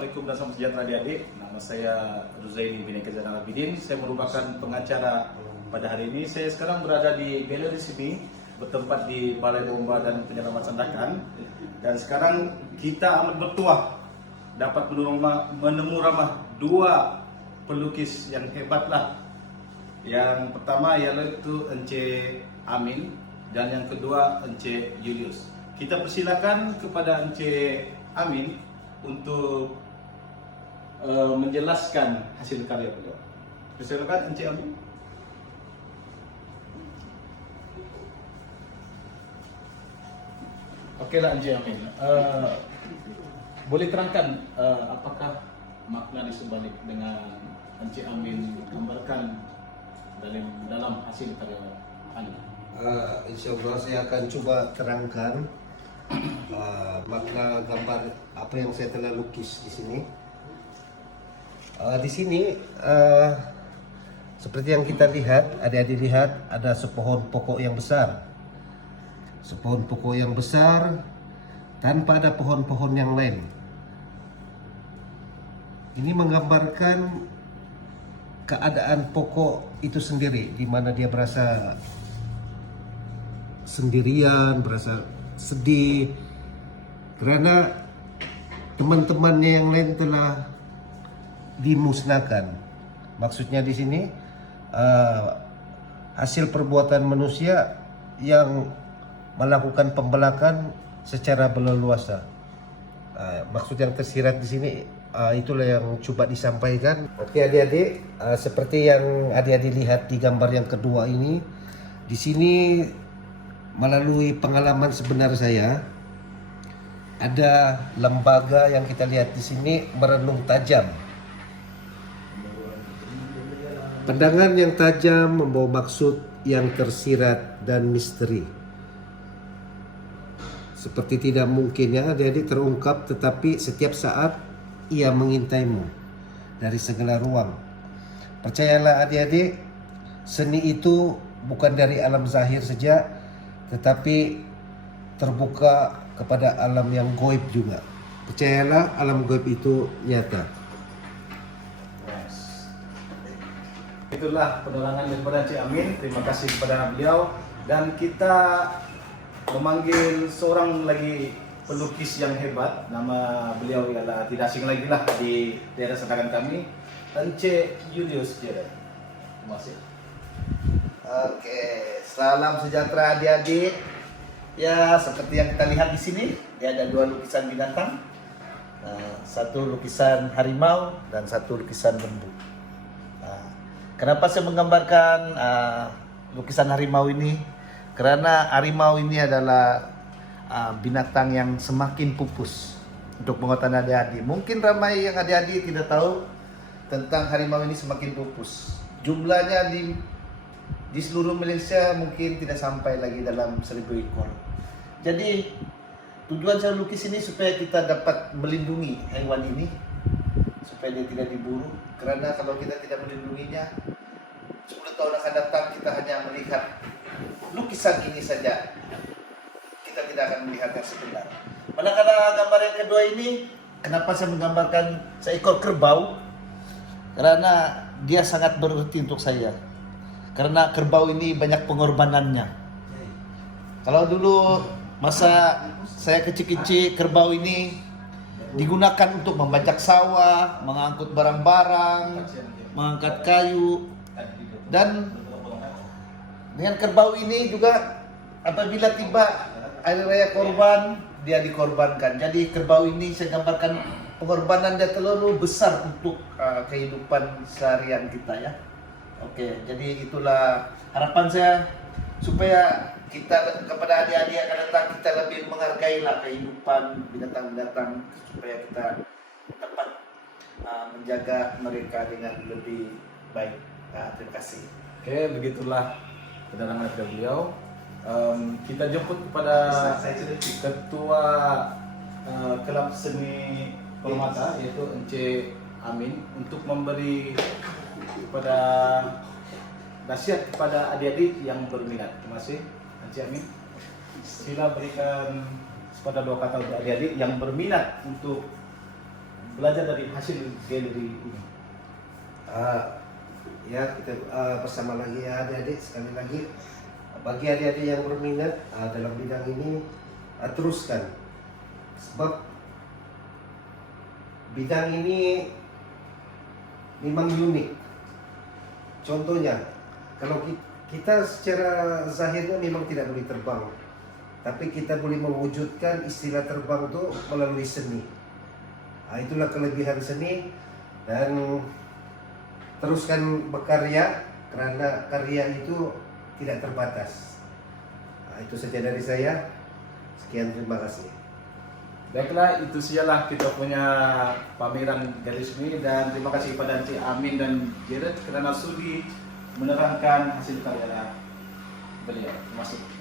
Assalamualaikum dan salam sejahtera adik-adik. Nama saya Ruzaini bin Eka Zainal Abidin. Saya merupakan pengacara pada hari ini. Saya sekarang berada di galeri sini, bertempat di Balai Bomba dan Penyelamat Sandakan. Dan sekarang kita amat bertuah dapat menemu ramah dua pelukis yang hebatlah. Yang pertama yaitu Ence Amin dan yang kedua Ence Julius. Kita persilakan kepada Ence Amin untuk menjelaskan hasil karya beliau. Persilakan Ence Amin. Okeylah Ence Amin. Boleh terangkan apakah makna di sebalik dengan Ence Amin gambarkan dalam hasil karya Anda? InsyaAllah saya akan coba terangkan makna gambar apa yang saya telah lukis di sini. Di sini seperti yang kita lihat, adik-adik lihat ada sepohon pokok yang besar. Sepohon pokok yang besar tanpa ada pohon-pohon yang lain. Ini menggambarkan keadaan pokok itu sendiri, di mana dia berasa sendirian, berasa sedih karena teman-temannya yang lain telah dimusnahkan. Maksudnya di sini hasil perbuatan manusia yang melakukan pembelakan secara berleluasa. Maksud yang tersirat di sini itulah yang coba disampaikan. Oke adik-adik, seperti yang adik-adik lihat di gambar yang kedua ini, di sini melalui pengalaman sebenar saya, ada lembaga yang kita lihat di sini merenung tajam. Pandangan yang tajam membawa maksud yang tersirat dan misteri. Seperti tidak mungkin ya adik-adik terungkap, tetapi setiap saat ia mengintaimu dari segala ruang. Percayalah adik-adik, seni itu bukan dari alam zahir saja, tetapi terbuka kepada alam yang goib juga. Percayalah, alam goib itu nyata. Itulah penerangan daripada Ence Amin. Terima kasih kepada beliau. Dan kita memanggil seorang lagi pelukis yang hebat. Nama beliau ialah tidak asing lagi lah di daerah Sandakan kami, Ence Julius. Terima kasih. Oke, salam sejahtera adik-adik. Ya, seperti yang kita lihat di sini, ya ada dua lukisan binatang. Satu lukisan harimau dan satu lukisan lembu. Kenapa saya menggambarkan lukisan harimau ini? Karena harimau ini adalah binatang yang semakin pupus. Untuk pengetahuan adik-adik, mungkin ramai yang adik-adik tidak tahu tentang harimau ini semakin pupus. Jumlahnya di seluruh Malaysia mungkin tidak sampai lagi dalam 1000 ekor. Jadi tujuan saya lukis ini supaya kita dapat melindungi hewan ini, supaya dia tidak diburu. Karena kalau kita tidak melindunginya, 10 tahun akan datang kita hanya melihat lukisan ini saja. Kita tidak akan melihat yang sebenar. Manakala gambar yang kedua ini, kenapa saya menggambarkan seekor kerbau? Karena dia sangat berarti untuk saya. Karena kerbau ini banyak pengorbanannya. Kalau dulu masa saya kecil-kecil, kerbau ini digunakan untuk membajak sawah, mengangkut barang-barang, mengangkat kayu. Dan dengan kerbau ini juga apabila tiba hari raya korban, dia dikorbankan. Jadi kerbau ini saya gambarkan pengorbanan dia terlalu besar untuk kehidupan seharian kita ya. Oke, jadi itulah harapan saya supaya kita kepada adik-adik yang akan datang, kita lebih menghargailah kehidupan binatang-binatang supaya kita dapat menjaga mereka dengan lebih baik. Terima kasih. Oke, begitulah penerangan dari beliau. Kita jemput kepada Ketua Kelab Seni Permata, yaitu Ence Amin, untuk memberi kepada nasihat kepada adik-adik yang berminat. Terima kasih Ence Amin. Sila berikan sepatah dua kata untuk adik-adik yang berminat untuk belajar dari hasil galeri ini? Ya kita bersama lagi ya adik-adik, sekali lagi bagi adik-adik yang berminat dalam bidang ini, teruskan, sebab bidang ini memang unik. Contohnya, kalau kita secara zahirnya memang tidak boleh terbang, tapi kita boleh mewujudkan istilah terbang itu melalui seni. Itulah kelebihan seni, dan teruskan berkarya karena karya itu tidak terbatas. Itu saja dari saya. Sekian, terima kasih. Baiklah, itu sajalah kita punya pameran galeri seni, dan terima kasih kepada Encik Amin dan Jared kerana sudi menerangkan hasil karya beliau. Terima kasih.